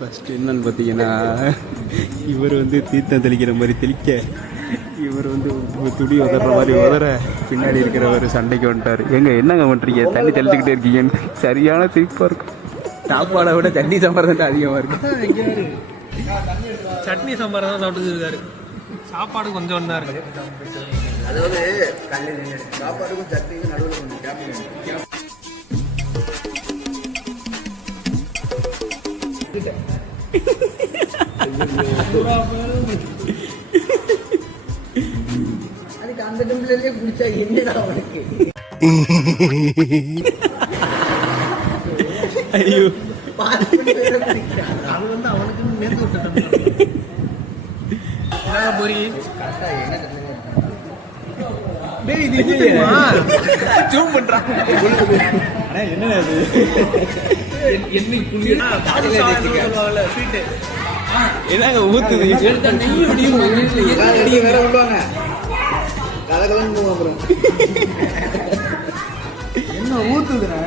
First என்னன்னு பார்த்தீங்கன்னா, இவர் வந்து தீர்த்தம் தெளிக்கிற மாதிரி தெளிக்க, இவர் வந்து துணி உதற மாதிரி உதற, பின்னாடி இருக்கிறவர் சண்டைக்கு வந்துட்டார். என்னங்க பண்ணுறீங்க, தண்ணி தெளிச்சுக்கிட்டே இருக்கீங்கன்னு. சரியான சிரிப்பாக இருக்கும். சாப்பாடை விட சட்னி சாம்பார் தான் அதிகமாக இருக்கும். சட்னி சாம்பார் தான் சாப்பிட்டு இருக்காரு. சாப்பாடு கொஞ்சம் ஒன்றா இருக்கு. அதாவது சாப்பாடுக்கும் சட்னிக்கும் நடுவில் கொஞ்சம் கேப். அதுக்கு அந்த டம்ளர்லயே குடிச்சா என்னடா அவனுக்கு? ஐயோ, அது வந்து அவனுக்கு நேர்ந்து விட்டுட்டோம். பொரி என்னங்க ஊத்துது? வேற விடுவாங்க. என்ன ஊத்துதுண்ணா?